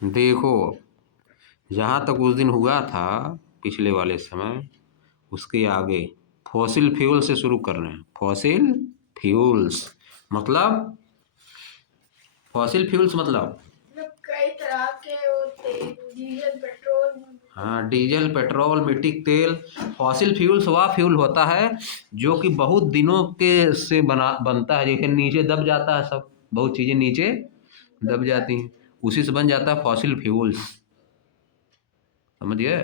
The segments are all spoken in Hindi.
देखो, जहाँ तक उस दिन हुआ था पिछले वाले समय, उसके आगे फॉसिल फ्यूल से शुरू कर रहे हैं। फॉसिल फ्यूल्स मतलब फॉसिल फ्यूल्स मतलब कई तरह के होते, डीजल पेट्रोल। हाँ, डीजल पेट्रोल मिट्टी तेल। फॉसिल फ्यूल्स वह फ्यूल होता है जो कि बहुत दिनों के से बनता है, जैसे नीचे दब जाता है, सब बहुत चीज़ें नीचे दब जाती हैं, उसी से बन जाता है फॉसिल फ्यूल्स। समझिए,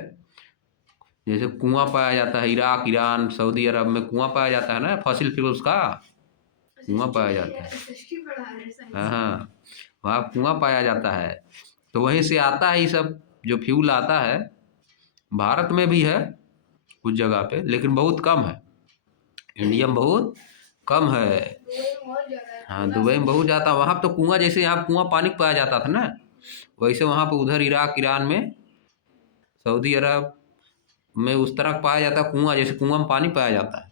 जैसे कुआं पाया जाता है इराक, ईरान, सऊदी अरब में कुआं पाया जाता है ना, फॉसिल फ्यूल्स का कुआं पाया जाता है। हाँ हाँ, वहाँ कुआं पाया जाता है, तो वहीं से आता है ये सब जो फ्यूल आता है। भारत में भी है कुछ जगह पे, लेकिन बहुत कम है। इंडिया में बहुत कम है। हाँ, दुबई में बहुत जाता, वहाँ तो कुआं, जैसे यहाँ कुआं पानी पाया जाता था ना, वैसे वहाँ पे उधर इराक, ईरान में, सऊदी अरब में उस तरह पाया जाता है कुआं, जैसे कुआं में पानी पाया जाता है,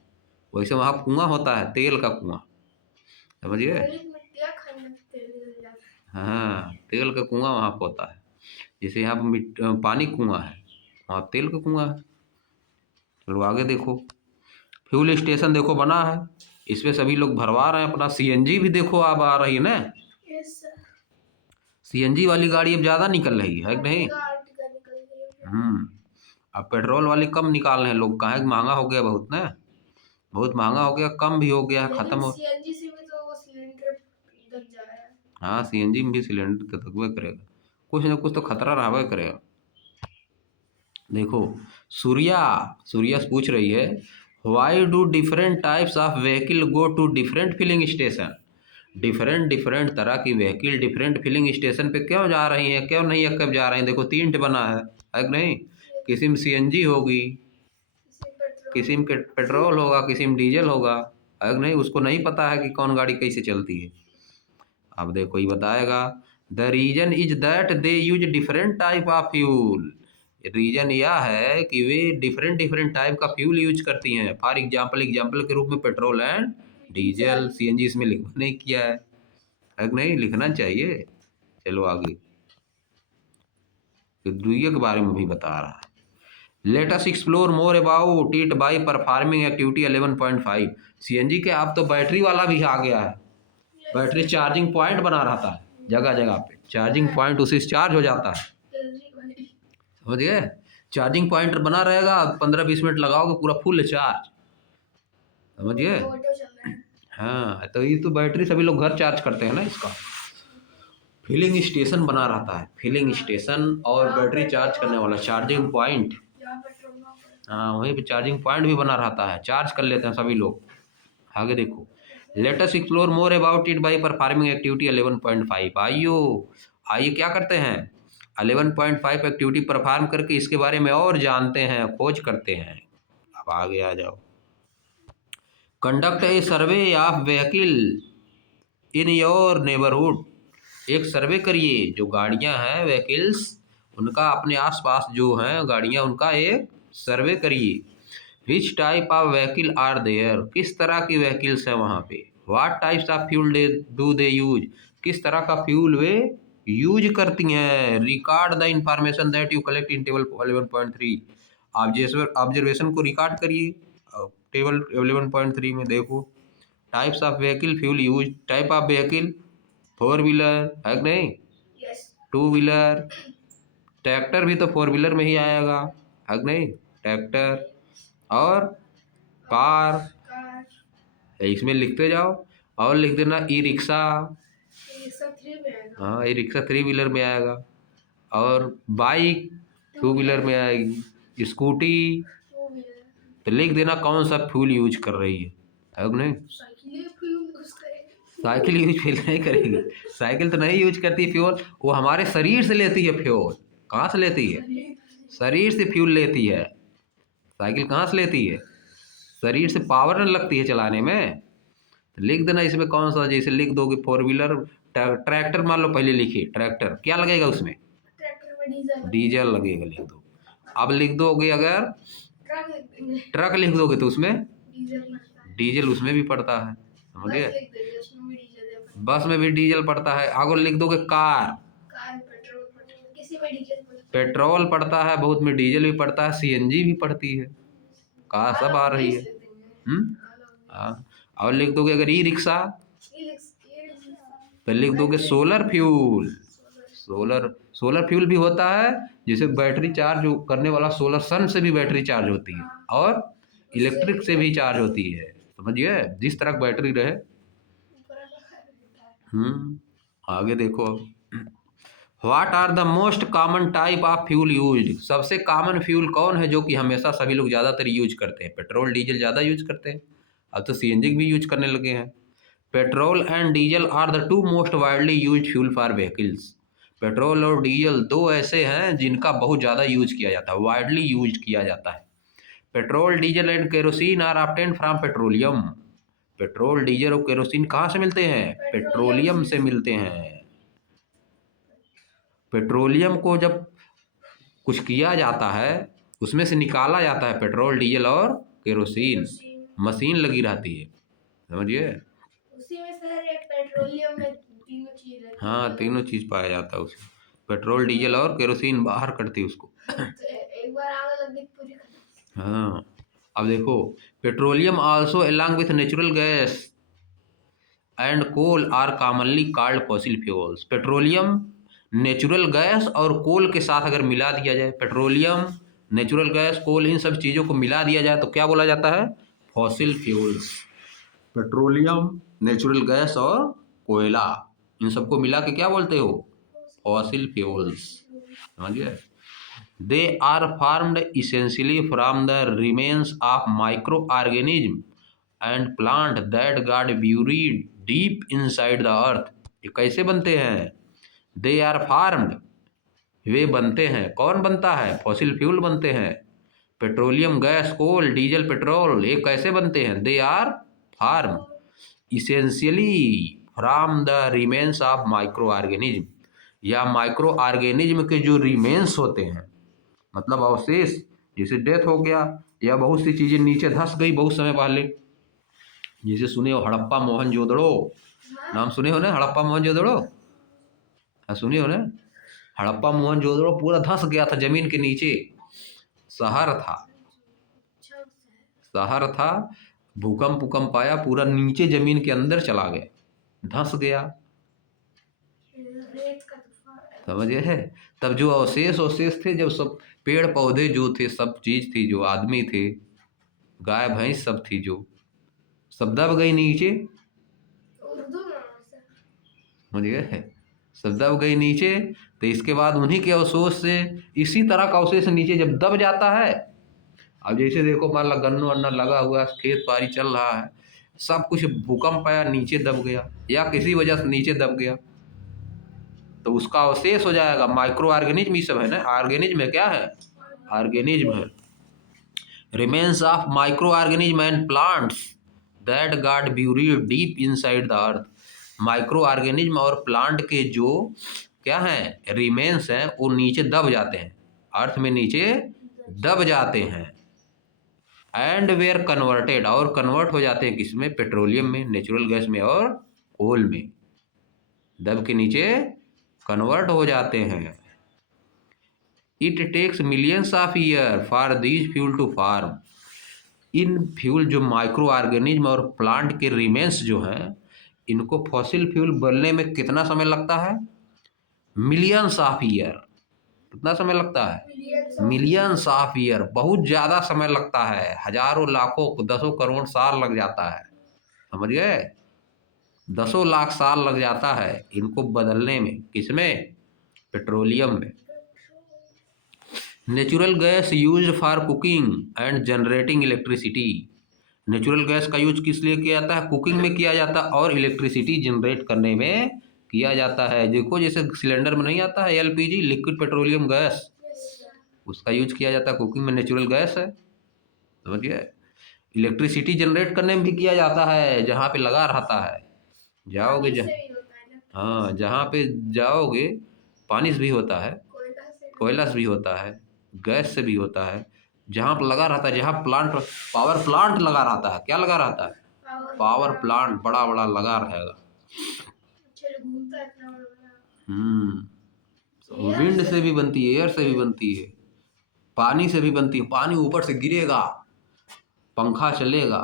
वैसे वहाँ कुआं होता है, तेल का कुआं। समझिए, हाँ, तेल का कुआं वहाँ पे होता है। जैसे यहाँ पे पानी कुआं है, वहाँ तेल का कुआं है। चलो आगे देखो, फ्यूल स्टेशन देखो बना है, इसमें सभी लोग भरवा रहे हैं अपना। सीएनजी भी देखो अब आ रही है ना, सीएनजी वाली गाड़ी अब ज़्यादा निकल रही है कि नहीं? अब पेट्रोल वाली कम निकाल रहे हैं लोग, काहे कि महंगा हो गया बहुत ना, बहुत महंगा हो गया, कम भी हो गया, खत्म हो। सीएनजी से भी तो वो सिलेंडर दब जा रहा है। हाँ, सीएनजी में भी सिलेंडर तो दबे करेगा, कुछ ना कुछ तो खतरा रहबे करेगा। देखो, सूर्या सूर्या पूछ रही है, why do different types of vehicle go to different filling station? Different different तरह की व्हीकल डिफरेंट फिलिंग स्टेशन पे क्यों जा रही हैं, क्यों नहीं कब जा रही हैं? देखो 3 बना है कि नहीं? किसी में सीएनजी होगी, किसी में पेट्रोल होगा, किसी में डीजल होगा, है कि नहीं? उसको नहीं पता है कि कौन गाड़ी कैसे चलती है। अब देखो ये बताएगा, the reason is that they use different type of fuel. Reason यह है कि वे डिफरेंट डिफरेंट टाइप का फ्यूल यूज करती हैं। फॉर एग्जाम्पल के रूप में पेट्रोल एंड डीजल। सीएनजी इसमें लिखा नहीं किया है कि नहीं? लिखना चाहिए। चलो आगे, तो दुइये के बारे में भी बता रहा है। Let us explore more about it by performing activity 11.5। CNG के अब तो बैटरी वाला भी आ गया है, बैटरी चार्जिंग पॉइंट बना रहता है, जगह जगह पे चार्जिंग पॉइंट, उसी से चार्ज हो जाता है। समझ गए? चार्जिंग पॉइंट बना रहेगा, 15-20 मिनट लगाओगे पूरा फुल चार्ज। समझ गए? हाँ, तो ये तो बैटरी सभी लोग घर चार्ज करते हैं ना इसका। फिलिंग स्टेशन बना रहता है, फिलिंग स्टेशन और बैटरी चार्ज करने वाला चार्जिंग पॉइंट। हाँ, वहीं पे चार्जिंग पॉइंट भी बना रहता है, चार्ज कर लेते हैं सभी लोग। आगे देखो, let us explore more about it by performing activity 11.5। आइयो, आइए क्या करते हैं, 11.5 एक्टिविटी परफॉर्म करके इसके बारे में और जानते हैं, खोज करते हैं। अब आगे आ जाओ, conduct a survey of vehicle in your neighbourhood. एक सर्वे करिए, जो गाड़ियां हैं व्हीकल्स, उनका अपने आसपास जो हैं गाड़ियां, उनका एक सर्वे करिए। Which type of vehicle are there, किस तरह की व्हीकल्स हैं वहाँ पे। What types of fuel do they use, किस तरह का फ्यूल वे यूज करती हैं। Record the information that you collect in table 11.3। Observation को रिकॉर्ड करिए। टेबल 11.3 में देखो, types of vehicle fuel use, type of vehicle, 4 wheeler है कि नहीं, 2 व्हीलर, ट्रैक्टर भी तो 4 व्हीलर में ही आएगा, है कि नहीं? ट्रैक्टर और कार, इसमें लिखते जाओ। और लिख देना ई रिक्शा, हाँ, ई रिक्शा 3 व्हीलर में आएगा। और बाइक 2 व्हीलर में आएगी। स्कूटी, तो लिख देना कौन सा फ्यूल यूज कर रही है कि नहीं? साइकिल यूज फ्यूल नहीं करेगी, साइकिल तो नहीं यूज करती फ्यूल, वो हमारे शरीर से लेती है फ्यूल। कहाँ से लेती है? शरीर से फ्यूल लेती है। साइकिल कहाँ से लेती है? शरीर से पावर न लगती है चलाने में। तो लिख देना इसमें कौन सा, जैसे लिख दोगे 4 व्हीलर। ट्रैक्टर मान लो, पहले लिखिए ट्रैक्टर, क्या लगेगा उसमें? डीजल लगेगा, लिख दो। अब लिख दोगे अगर ट्रक लिख दोगे तो उसमें डीजल उसमें भी पड़ता है। समझ गए? बस में भी डीजल पड़ता है। आगे लिख दोगे कार, में डीजल पड़ता है। पेट्रोल पड़ता है, बहुत में डीजल भी पड़ता है, सीएनजी भी पड़ती है, कहाँ सब आ रही है। हाँ, और लिख दोगे अगर ई रिक्शा तो लिख दोगे सोलर फ्यूल। सोलर फ्यूल भी होता है, जैसे बैटरी चार्ज करने वाला सोलर सन से भी बैटरी चार्ज होती है और इलेक्ट्रिक से भी चार्ज होती है, समझिए, जिस तरह बैटरी रहे। आगे देखो, what are the most common type of fuel used. सबसे कॉमन फ्यूल कौन है जो कि हमेशा सभी लोग ज़्यादातर यूज करते हैं? पेट्रोल डीजल ज़्यादा यूज करते हैं, अब तो सीएनजी भी यूज करने लगे हैं। Petrol and diesel are the two most widely use fuel for vehicles. Petrol और डीजल दो ऐसे हैं जिनका बहुत ज़्यादा यूज किया जाता है, वाइडली यूज किया जाता है। Petrol diesel and kerosene are obtained from petroleum. Petrol diesel और केरोसिन कहाँ से मिलते हैं? पेट्रोलियम से मिलते हैं। पेट्रोलियम को जब कुछ किया जाता है उसमें से निकाला जाता है पेट्रोल डीजल और केरोसिन, मशीन लगी रहती है, समझिए। उसी में सर एक पेट्रोलियम में तीनों चीज रहती है। हाँ, तीनों चीज पाया जाता है उसमें, पेट्रोल डीजल और केरोसिन बाहर करती है उसको। एक बार आग लग गई पूरी खत्म। हाँ, अब देखो, petroleum also along with natural gas and coal are commonly called fossil fuels. Petroleum, natural gas और कोल के साथ अगर मिला दिया जाए, पेट्रोलियम, नेचुरल गैस, कोल, इन सब चीज़ों को मिला दिया जाए तो क्या बोला जाता है? Fossil fuels. Petroleum, natural gas और कोयला, इन सबको मिला के क्या बोलते हो? फॉसिल फ्यूल्स, समझिए। They are formed essentially from the remains of microorganism and plant that got buried deep inside the earth. ये कैसे बनते हैं? दे आर फार्म्ड, वे बनते हैं, कौन बनता है? फॉसिल फ्यूल बनते हैं। Petroleum gas, coal, diesel, petrol, ये कैसे बनते हैं? They are form essentially from the remains of microorganism, या माइक्रो ऑर्गेनिज्म के जो रिमेन्स होते हैं, मतलब अवशेष, जैसे डेथ हो गया या बहुत सी चीज़ें नीचे धंस गई बहुत समय पहले, जैसे सुने हो हड़प्पा मोहनजोदड़ो, नाम सुने हो ना, हड़प्पा मोहनजोदड़ो? हाँ, सुने हो ना, हड़प्पा मोहनजोदड़ो पूरा धंस गया था जमीन के नीचे, शहर था, शहर था, भूकंप आया, पूरा नीचे जमीन के अंदर चला गया, धंस गया, समझे है। तब जो अवशेष थे, जब सब पेड़ पौधे जो थे, सब चीज थी, जो आदमी थे, गाय भैंस सब थी, जो सब दब गई नीचे, समझिए है, सब दब गई नीचे। तो इसके बाद उन्हीं के अवशेष से, इसी तरह का अवशेष नीचे जब दब जाता है, अब जैसे देखो मान लो गन्ना वन्ना लगा हुआ है, खेत बाड़ी चल रहा है, सब कुछ भूकंप आया, नीचे दब गया या किसी वजह से नीचे दब गया, तो उसका अवशेष हो जाएगा। माइक्रो ऑर्गेनिज्म ये सब है ना, ऑर्गेनिज्म है, क्या है? ऑर्गेनिज्म है। Remains of microorganism and plants that got buried deep inside the earth. Micro organism और प्लांट के जो क्या हैं, रिमेन्स हैं, वो नीचे दब जाते हैं, अर्थ में नीचे दब जाते हैं। एंड वेयर कन्वर्टेड, और कन्वर्ट हो जाते हैं किसमें? पेट्रोलियम में, नेचुरल गैस में और कोल में, दब के नीचे कन्वर्ट हो जाते हैं। It takes millions of year for these fuel to form. इन फ्यूल, जो माइक्रो ऑर्गेनिज्म और प्लांट के रिमेन्स जो हैं, इनको फॉसिल फ्यूल बनने में कितना समय लगता है? Millions of year. कितना समय लगता है? मिलियंस ऑफ ईयर, बहुत ज़्यादा समय लगता है, हजारों लाखों दसों करोड़ साल लग जाता है, समझ गए? 10 लाख साल लग जाता है इनको बदलने में, किसमें? पेट्रोलियम में। Natural gas use for cooking and generating electricity. Natural gas का यूज किस लिए किया जाता है? कुकिंग में किया जाता है और इलेक्ट्रिसिटी जनरेट करने में किया जाता है। देखो जैसे सिलेंडर में नहीं आता है एलपीजी, लिक्विड पेट्रोलियम गैस, उसका यूज किया जाता है कुकिंग में, नेचुरल गैस है, समझिए। इलेक्ट्रिसिटी जनरेट करने में भी किया जाता है, जहाँ पे लगा रहता है, जाओगे हाँ, जहाँ पे जाओगे पानी से भी होता है, कोयला से भी होता है, गैस से भी होता है, जहाँ पर लगा रहता है, जहाँ प्लांट, पावर प्लांट लगा रहता है, क्या लगा रहता है? पावर प्लांट बड़ा बड़ा लगा रहेगा। समझ विंड से भी बनती है, एयर से भी बनती है, पानी से भी बनती है। पानी ऊपर से गिरेगा, पंखा चलेगा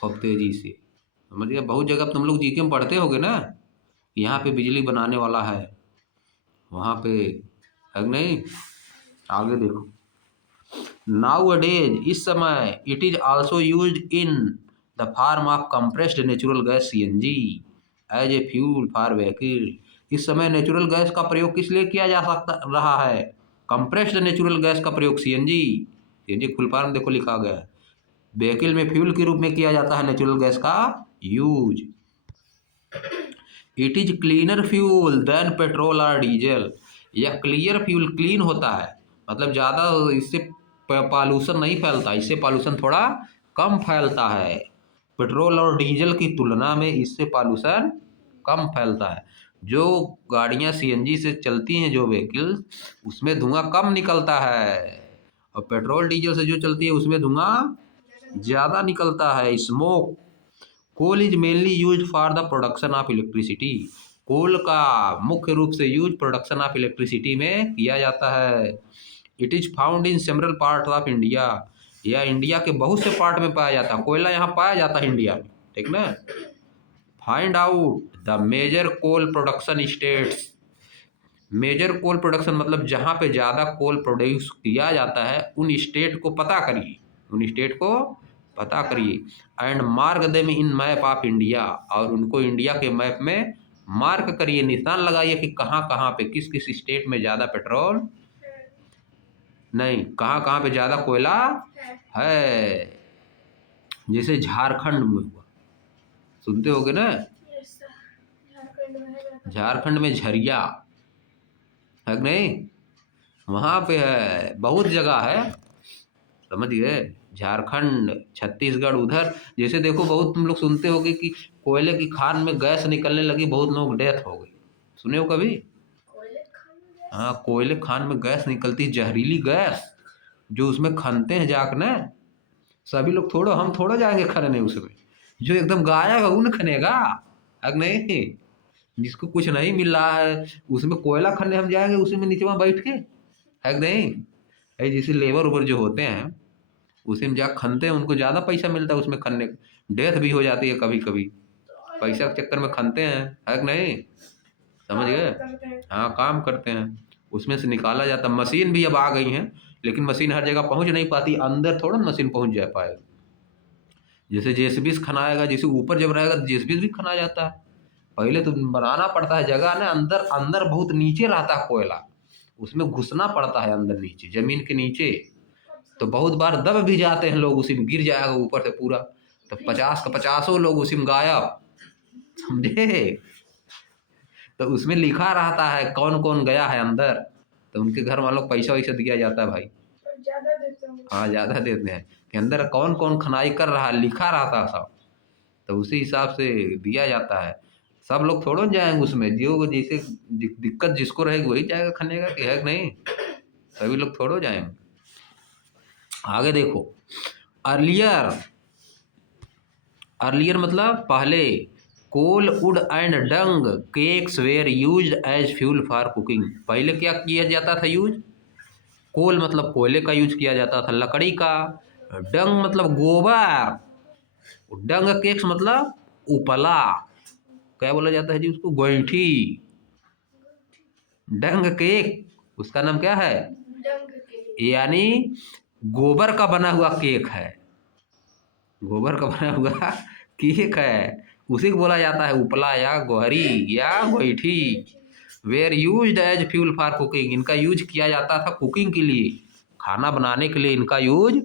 खूब तेजी से, समझिए। बहुत जगह तुम लोग जीके में पढ़ते होगे ना, यहाँ पे बिजली बनाने वाला है, वहाँ पे है कि नहीं। आगे देखो, नाउ अडेज, इस समय, it is also use in the form of compressed natural gas CNG as a fuel for vehicle. इस समय नेचुरल गैस का प्रयोग किस लिए किया जा सकता रहा है? कंप्रेस्ड नेचुरल गैस का प्रयोग सीएनजी, सीएनजी फुल फॉर्म देखो लिखा गया है, व्हीकल में फ्यूल के रूप में किया जाता है नेचुरल गैस का use. It is cleaner fuel then petrol और डीजल। यह क्लियर फ्यूल, क्लीन होता है मतलब ज़्यादा इससे पॉल्यूशन नहीं फैलता, इससे पॉल्यूशन थोड़ा कम फैलता है। पेट्रोल और डीजल की तुलना में इससे पॉल्यूशन कम फैलता है। जो गाड़ियाँ सीएनजी से चलती हैं, जो व्हीकल, उसमें धुआं कम निकलता है, और पेट्रोल डीजल से जो चलती है उसमें धुआं ज़्यादा निकलता है, smoke. Coal is mainly use for the production of electricity. Coal का मुख्य रूप से यूज प्रोडक्शन ऑफ इलेक्ट्रिसिटी में किया जाता है। It is found in several part of India. यह इंडिया के बहुत से पार्ट में पाया जाता है, कोयला यहाँ पाया जाता है इंडिया में, ठीक ना। Find out the major coal production states. Major coal production मतलब जहाँ पे ज़्यादा कोल प्रोड्यूस किया जाता है, उन स्टेट को पता करिए, उन स्टेट को पता करिए। And mark them in map of India, और उनको इंडिया के मैप में मार्क करिए, निशान लगाइए कि कहाँ कहाँ पे, किस किस स्टेट में ज़्यादा पेट्रोल नहीं, कहाँ कहाँ पे ज़्यादा कोयला है। जैसे झारखंड में हुआ, सुनते होगे ना, झारखंड में झरिया है कि नहीं, वहाँ पे है, बहुत जगह है, समझ गए। झारखंड, छत्तीसगढ़ उधर, जैसे देखो बहुत तुम लोग सुनते होगे कि कोयले की खान में गैस निकलने लगी, बहुत लोग डेथ हो गई, सुने हो कभी? हाँ, कोयले खान में गैस निकलती, जहरीली गैस, जो उसमें खनते हैं जाकर ना, सभी लोग थोड़ा, हम थोड़ा जाएंगे खनने उसमें, जो एकदम गायब है वो न खनेगा, है कि नहीं। जिसको कुछ नहीं मिल रहा है उसमें कोयला खनने हम जाएंगे, उसी में नीचे वहाँ बैठ के, है कि नहीं। जैसे लेबर उबर जो होते हैं उसी में जाकर खनते हैं, उनको ज़्यादा पैसा मिलता है उसमें खनने, डेथ भी हो जाती है कभी कभी, पैसा के चक्कर में खनते हैं, है कि नहीं, समझ गए। हाँ, काम करते हैं, उसमें से निकाला जाता। मशीन भी अब आ गई हैं, लेकिन मशीन हर जगह पहुंच नहीं पाती, अंदर थोड़ा मशीन पहुंच जा पाएगा। जैसे जेसीबी से खनाएगा, जैसे ऊपर जब रहेगा तो जेसीबी भी खना जाता है, पहले तो बनाना पड़ता है जगह ना, अंदर अंदर बहुत नीचे रहता है कोयला, उसमें घुसना पड़ता है अंदर नीचे, जमीन के नीचे, तो बहुत बार दब भी जाते हैं लोग, उसी में गिर जाएगा ऊपर से पूरा, तो 50 का 50 लोग उसी में गायब, समझे। तो उसमें लिखा रहता है कौन कौन गया है अंदर, तो उनके घर वालों को पैसा वैसा दिया जाता है भाई, ज्यादा देते हैं। हाँ ज़्यादा देते हैं, कि अंदर कौन कौन खनाई कर रहा है लिखा रहता है सब, तो उसी हिसाब से दिया जाता है। सब लोग थोड़ा जाएंगे उसमें, जो जैसे दिक्कत जिसको रहेगी वही जाएगा खनेगा, कि है कि नहीं, सभी लोग थोड़ा जाएंगे। आगे देखो, अर्लियर, अर्लियर मतलब पहले, coal wood and dung cakes were used as fuel for cooking. पहले क्या किया जाता था यूज? कोल मतलब कोयले का यूज किया जाता था, लकड़ी का। डंग मतलब गोबर, डंग केक्स मतलब उपला, क्या बोला जाता है जी उसको, गोईठी। डंग केक उसका नाम क्या है? डंग के यानी गोबर का बना हुआ केक है, गोबर का बना हुआ केक है, उसी को बोला जाता है उपला या गोहरी या गोईठी। Were used as fuel for cooking, इनका यूज किया जाता था कुकिंग के लिए, खाना बनाने के लिए इनका यूज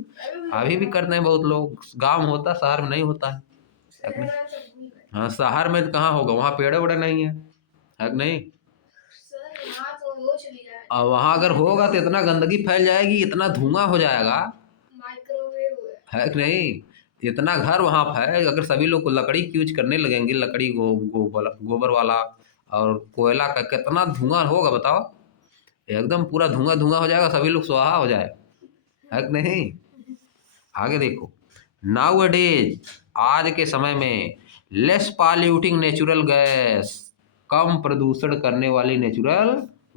अभी भी करते हैं बहुत लोग। गांव में होता, शहर में नहीं होता है कि नहीं? हाँ, शहर में कहाँ होगा, वहाँ पेड़ वेड़ नहीं है कि नहीं। और वहाँ अगर होगा तो इतना गंदगी फैल जाएगी, इतना धुआं हो जाएगा, माइक्रोवेव है कि नहीं। इतना घर वहाँ है, अगर सभी लोग लकड़ी की यूज करने लगेंगे, लकड़ी गोबर वाला और कोयला का, कितना धुआं होगा बताओ, एकदम पूरा धुआं धुआं हो जाएगा, सभी लोग स्वाहा हो जाए, है कि नहीं। आगे देखो, नाउ अडेज, आज के समय में, लेस पॉल्यूटिंग नेचुरल गैस, कम प्रदूषण करने वाली natural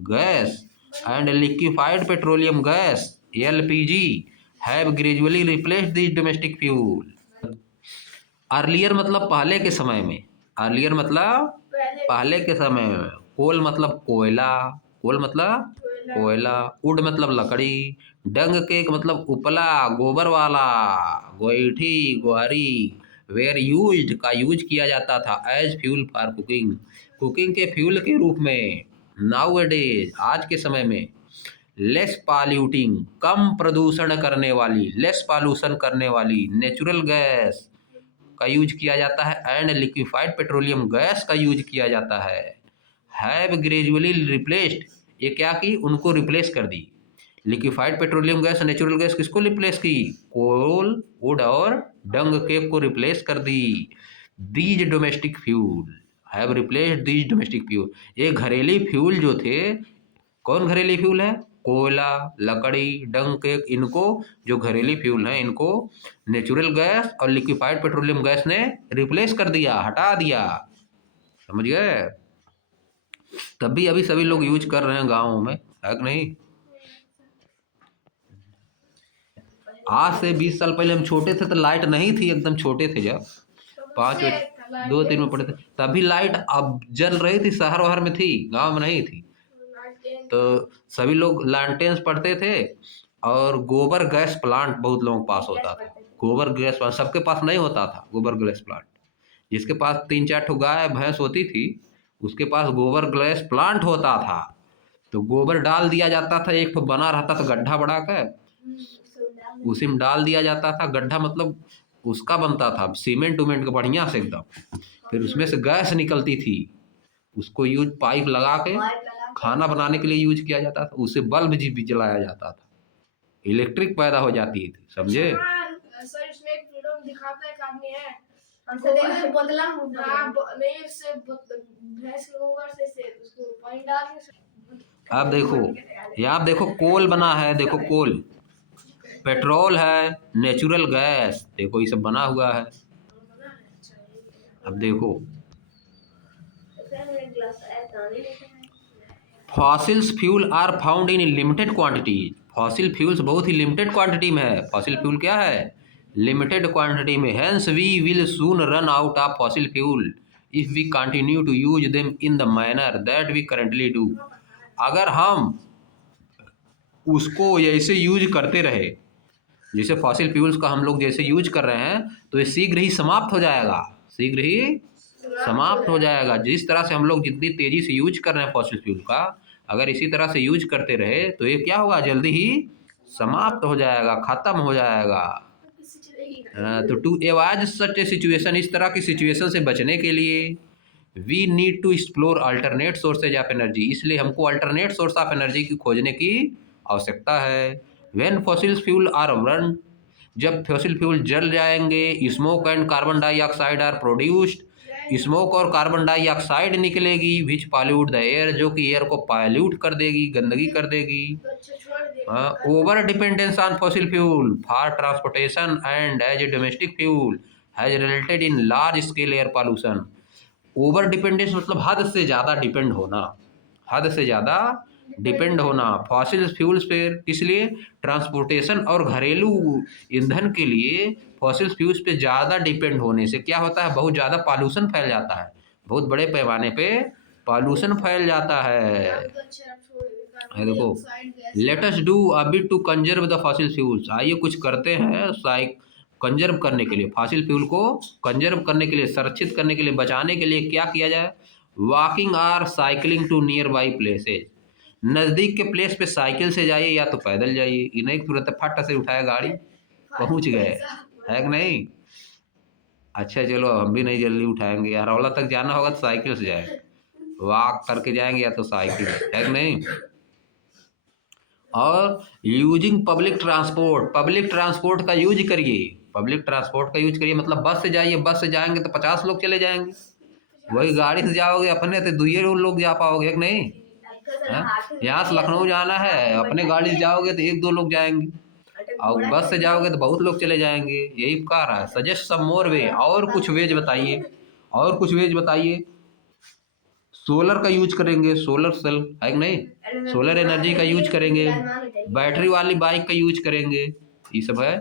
gas, and liquefied petroleum gas LPG have gradually replaced this domestic fuel. Earlier मतलब पहले के समय में, अर्लियर मतलब पहले के समय में, कोल मतलब कोयला, कोल मतलब कोयला, वुड मतलब लकड़ी, डंग केक मतलब उपला गोबर वाला, गोईठी गोहरी, वेयर यूज्ड का यूज किया जाता था as fuel for cooking, cooking के फ्यूल के रूप में। नाउ डेज आज के समय में लेस पॉल्यूटिंग कम प्रदूषण करने वाली, लेस पॉल्यूशन करने वाली नेचुरल गैस का यूज किया जाता है एंड लिक्विफाइड पेट्रोलियम गैस का यूज किया जाता है। हैव ग्रेजुअली रिप्लेस्ड, ये क्या की, उनको रिप्लेस कर दी। Liquefied petroleum gas natural gas किसको रिप्लेस की, कोल वुड और डंग केक को रिप्लेस कर दी। These domestic fuel have replaced these domestic fuel, ये घरेली फ्यूल जो थे, कौन घरेली फ्यूल है, कोयला लकड़ी डंग केक, इनको जो घरेली फ्यूल हैं इनको नेचुरल गैस और लिक्विफाइड पेट्रोलियम गैस ने रिप्लेस कर दिया, हटा दिया, समझ गए। तब भी अभी सभी लोग यूज कर रहे हैं गाँवों में, है कि नहीं। आज से 20 साल पहले हम छोटे थे तो लाइट नहीं थी, एकदम छोटे थे जब 5 2 3 में पढ़े थे, तभी लाइट अब जल रही थी, शहर वहर में थी, गांव में नहीं थी। तो सभी लोग लैंटेन्स पढ़ते थे और गोबर गैस प्लांट बहुत लोगों के पास होता था, गोबर गैस प्लांट सबके पास नहीं होता था, गोबर गैस प्लांट जिसके पास 3-4 ठो गाय भैंस होती थी उसके पास गोबर गैस प्लांट होता था। तो गोबर डाल दिया जाता था, एक ठो बना रहता था गड्ढा बढ़ा कर, उसी में डाल दिया जाता था, गड्ढा मतलब उसका बनता था सीमेंट उमेंट का बढ़िया से एकदम, फिर उसमें से गैस निकलती थी, उसको यूज पाइप लगा के खाना बनाने के लिए यूज किया जाता था, उससे बल्ब भी जलाया जाता था, इलेक्ट्रिक पैदा हो जाती थी, समझे। सर इसमें एक वीडियो में दिखाता है, एक आदमी है हमसे देखने बदला नहीं, उससे भैंस के गोबर से उसको पानी डाल के, आप देखो, ये आप देखो कोल बना है, देखो कोल, पेट्रोल है, नेचुरल गैस, देखो ये सब बना हुआ है। अब देखो fossils fuel are found in limited quantity, fossil fuels बहुत ही लिमिटेड क्वांटिटी में है, फॉसिल फ्यूल क्या है, लिमिटेड क्वांटिटी में, hence we will soon run out of fossil fuel if we continue to use them in the manner that we currently do. अगर हम उसको ऐसे यूज करते रहे, जैसे फॉसिल फ्यूल्स का हम लोग जैसे यूज कर रहे हैं, तो ये शीघ्र ही समाप्त हो जाएगा, शीघ्र ही समाप्त हो जाएगा। जिस तरह से हम लोग जितनी तेजी से यूज कर रहे हैं फॉसिल फ्यूल का, अगर इसी तरह से यूज करते रहे तो ये क्या होगा, जल्दी ही समाप्त हो जाएगा, खत्म हो जाएगा। तो to avoid such a situation, इस तरह की सिचुएशन से बचने के लिए we need to explore alternate sources of energy, इसलिए हमको अल्टरनेट सोर्स ऑफ एनर्जी की खोजने की आवश्यकता है। When fossil fuel are burn, जब फॉसिल फ्यूल जल जाएंगे, smoke and carbon dioxide are produced, smoke और कार्बन डाइऑक्साइड निकलेगी, विच पॉल्यूट द एयर, जो कि एयर को पॉल्यूट कर देगी, गंदगी कर देगी। Over dependence on fossil fuel for transportation and as a domestic fuel has resulted in large scale air pollution. Over dependence मतलब हद से ज़्यादा डिपेंड होना, हद से ज़्यादा डिपेंड होना फॉसिल फ्यूल्स पर, इसलिए ट्रांसपोर्टेशन और घरेलू ईंधन के लिए फॉसिल फ्यूल्स पे ज़्यादा डिपेंड होने से क्या होता है, बहुत ज़्यादा पॉल्यूशन फैल जाता है, बहुत बड़े पैमाने पे पॉल्यूशन फैल जाता है। देखो let us do a bit to conserve the fossil fuels, आइए कुछ करते हैं कंजर्व करने के लिए, फॉसिल फ्यूल को कंजर्व करने के लिए, संरक्षित करने के लिए, बचाने के लिए क्या किया जाए, walking or cycling to nearby places, नज़दीक के प्लेस पे साइकिल से जाइए या तो पैदल जाइए, इन्हें तुरंत फट से उठाया गाड़ी पहुंच गए, है कि नहीं। अच्छा चलो हम भी नहीं जल्दी उठाएंगे, हरौला तक जाना होगा तो साइकिल से जाएंगे, वॉक करके जाएंगे या तो साइकिल, है कि नहीं। और using public transport, public transport का यूज करिए, पब्लिक ट्रांसपोर्ट का यूज करिए, मतलब बस से जाइए, बस से जाएंगे तो 50 लोग चले जाएंगे, वही गाड़ी से जाओगे अपने तो 2 लोग जा पाओगे, कि नहीं। यहाँ से लखनऊ जाना है, अपने गाड़ी से जाओगे तो 1-2 लोग जाएंगे, और बस से जाओगे तो बहुत लोग चले जाएंगे, यही कह रहा है। सजेस्ट सम मोर वे, और कुछ वेज बताइए, और कुछ वेज बताइए, सोलर का यूज करेंगे, सोलर सेल है कि नहीं, सोलर एनर्जी का यूज करेंगे, बैटरी वाली बाइक का यूज करेंगे, ये सब है।